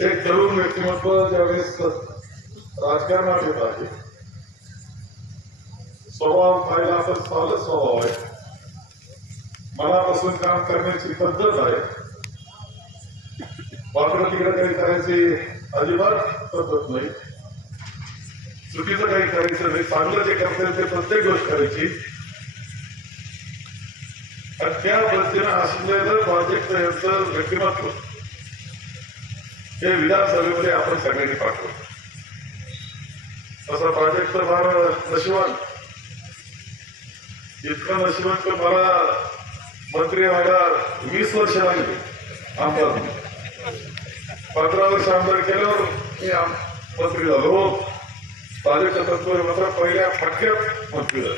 एक तरुण व्यक्तिमत्व ज्यावेळेस राजकारणात येत आहे स्वभाव पाहिला तर चालत स्वभाव आहे. मनापासून काम करण्याची पद्धत आहे. वाकडं तिकडं काही करायची अजिबात पद्धत नाही. चुकीचं काही करायचं नाही. चांगलं जे करता येईल ते प्रत्येक गोष्ट करायची. आणि त्या पद्धतीनं असलेलं भाजपचं यांचं व्यक्तिमत्व हे विधानसभेमध्ये आपण सगळ्यांनी पाठवलं असा प्रोजेक्ट तर फार नशिबान. इतकं नशिबान तर मला मंत्री व्हायला वीस वर्ष लागली आमदार. पंधरा वर्ष आमदार केल्यावर मी मंत्री झालो. प्राजक्त तत्व मात्र पहिल्या फटक्यात मंत्री झालो.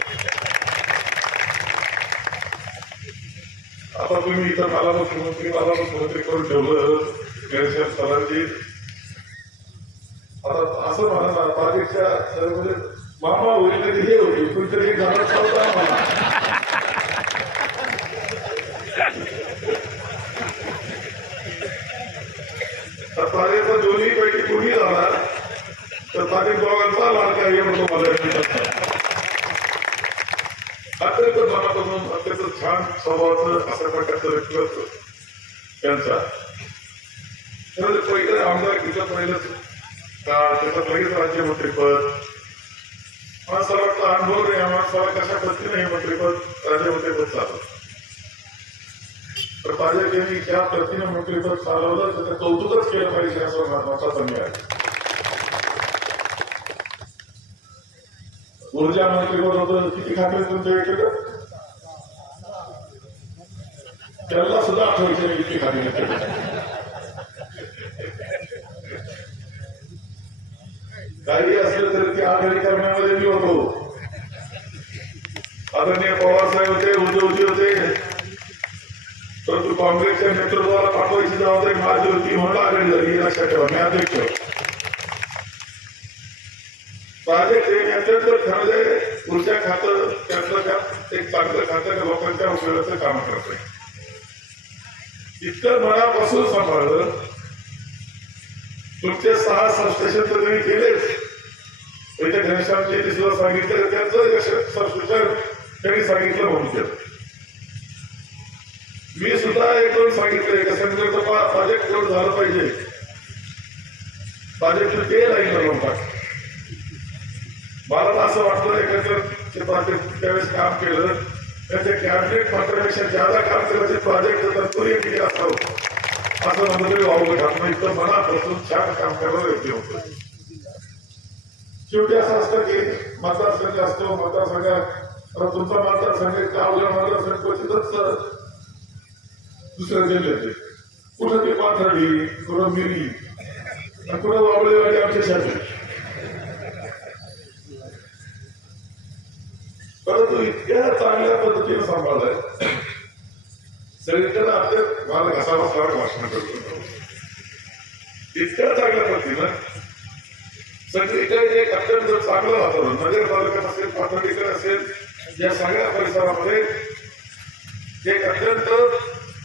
आता तुम्ही इथं मला मुख्यमंत्री मला मुख्यमंत्री करून ठेवलं. गणेश सरांची आता असं म्हणा ना सर म्हणजे मामा होईल कधी हे होईल कुणीतरी एक चालतं मला तर प्राजक्त दोन्ही पैकी कोणी झाला तर प्राजक्त दोघांचा लाडका हे म्हणतो मला अत्यंत मनापासून अत्यंत छान स्वभावाचं अशा प्रकारचं व्यक्तिमत्व त्यांचा. असेलच तिचं पहिलंच त्याचं पहिलं राज्यमंत्रीपद. मला असं वाटतं अनुभव नाही माणसाला कशा पद्धतीने हे मंत्रीपद राज्यमंत्रीपद चालवलं तर पाहिजे यांनी ज्या पद्धतीने मंत्रीपद चालवलं त्याचं कौतुकच केलं पाहिजे असं महत्त्वाचा संधी आहे. ऊर्जा मंत्रीपद होतं किती खाते तुमच्या इकडे? त्याला सुद्धा आठवायचे किती खाते काही असलं तरी ती आघाडी करण्यामध्ये मी होतो. आदरणीय पवारसाहेब होते उद्धवजी होते. परंतु काँग्रेसच्या नेतृत्वाला पाठवायची जबाबदारी माझी होती म्हणून आघाडी झाली लक्षात ठेवा मी अध्यक्ष होतो. प्राजक्त अत्यंत खरं जे ऊर्जा खातं त्यातलं एक चांगलं खातं लोकांच्या उपयोगाचं काम करतंय. इतकं मनापासून सांभाळलं तुमचे सहा सबस्टेशन तर त्यांनी केलेच. त्याच्या घनश्यामचे सुद्धा सांगितलं त्यांचं सबस्टेशन त्यांनी सांगितलं म्हणून मी सुद्धा एक दोन सांगितले कसं प्रोजेक्ट करून झालं पाहिजे. प्रोजेक्ट ते नाही लावून मला असं वाटलं एकत्र ते प्रोजेक्ट त्यावेळेस काम केलं त्याचे कॅबिनेट मंत्र्यापेक्षा ज्यादा काम केलं ते प्रोजेक्ट तत्पूर्वी किती असावं असं म्हणलं तरी वावलं घातलं इतकं मनापासून छान काम करणारं योग्य होतं. शेवटी असं असतं की मतदारसंघ असतो मतदारसंघ आता तुमचा मतदारसंघ गावला मतदारसंघ क्वचितच दुसऱ्या जिल्ह्याचे कुठं ते पाथर्डी कुठं मिरी आणि कुठं वावळेवाडी आमच्या शेजारी परंतु इतक्या चांगल्या पद्धतीने सांभाळलंय सगळीकडे आपल्या मला घसावा सगळं भाषण करतो. इतक्या चांगल्या पद्धतीनं सगळीकडे एक अत्यंत चांगलं वातावरण नगर तालुक्यात असेल पाथर्डीकडे असेल या सगळ्या परिसरामध्ये एक अत्यंत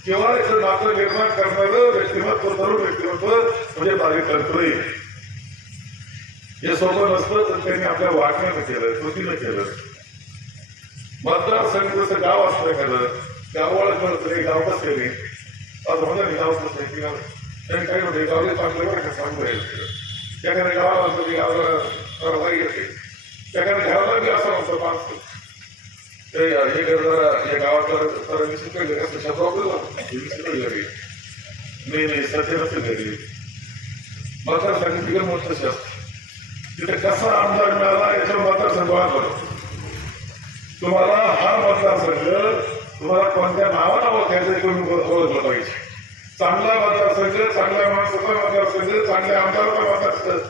किंवाचं नातं निर्माण करणारं व्यक्तिमत्व तरुण व्यक्तिमत्व म्हणजे बारीक तंत्रही हे सोपं नसतं तर त्यांनी आपल्या वागण्यानं केलं कृतीनं केलं. मतदारसंघ जसं गाव असतं केलं. गावाला कळत नाही गाव कसं नाही आज म्हणा नाही गाव कसं आहे त्यांनी काय म्हणते गावले चांगलं बरं का चांगलं आहे एखाद्या गावाला असं की गावाला जरा वाईट येते एखाद्या घराला बी असं म्हणतो माणसं ते हे कर जरा गावात घरी शब्द घरी नाही नाही सध्या नसेल घरी मतदारसंघ तिकडे मोठं तशी असतं तिथे कसा आमदार मिळाला याच्यावर मतदारसंघ वाढला तुम्हाला हा मतदारसंघ त्या नावाला नावानं ओळखायचं तुम्ही ओळखलं पाहिजे चांगला मतदारसंघ चांगल्या माणसाचा मतदारसंघ चांगल्या आमदाराचा मतदारसंघ.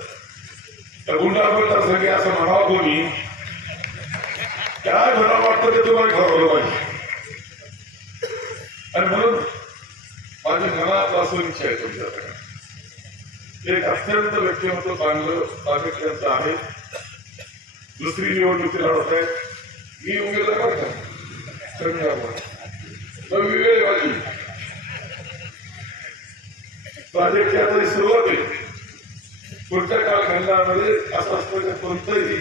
गुंडा मतदारसंघ आहे असं म्हणावं कोणी. काय म्हणावं वाटतं ते तुम्हाला ठरवलं पाहिजे. आणि म्हणून माझी मनापासून इच्छा आहे तुमच्याकडे. एक अत्यंत व्यक्तिमत्व चांगलं पाकिस्तानचं आहे. दुसरी निवडणुकी लढवत आहे मी उमेदवार बरं का तर वेळ आहे माझी प्रोजेक्टची आता सुरुवात आहे पुढच्या कालखंडामध्ये असं असतं की कोणतंही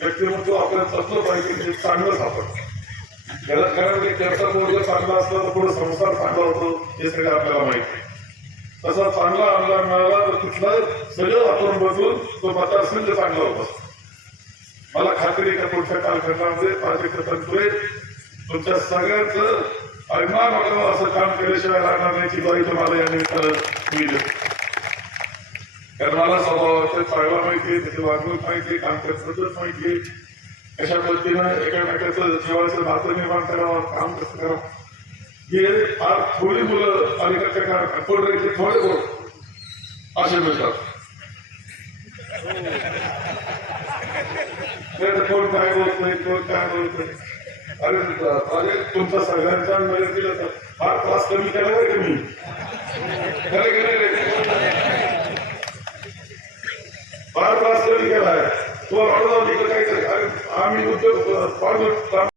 व्यक्तिमत्व आपल्याला तत्व पाहिजे ते चांगलं सापडतं याला कारण की त्याचा पोरग चांगला असला तर पुढे संसार चांगला होतो हे सगळं आपल्याला माहिती आहे तसा चांगला आमदार मिळाला तर तिथलं सगळं वातावरण बदलून तो मतदारसंघ चांगला होता मला खात्री आहे का पुढच्या कालखंडामध्ये कार्यकर्त्यांपुढे तुमच्या सगळ्यांचं अभिमान म्हणतो असं काम केल्याशिवाय राहणार नाही. की बाई तुम्हाला या निमित्तानं मिळेल कारण मला स्वभावाचं चांगला माहिती आहे त्याची वागणूक माहिती आहे काम करत माहिती अशा पद्धतीनं एकामेकाचं जीवाचं नातं निर्माण करावं काम कसं करावं? हे फार थोडी मुलं अलीकडच्या काळात अकोड रेटले थोडे बोल. असे मिळतात तर कोण काय बोलत नाही कोण काय बोलत नाही अरे अरे तुमचा सगळ्यांचा मिळत दिला फार त्रास कमी केला बरं का खरे खरं फार त्रास कमी केलाय तो वाढवला तिकडे काय अरे आम्ही उद्योग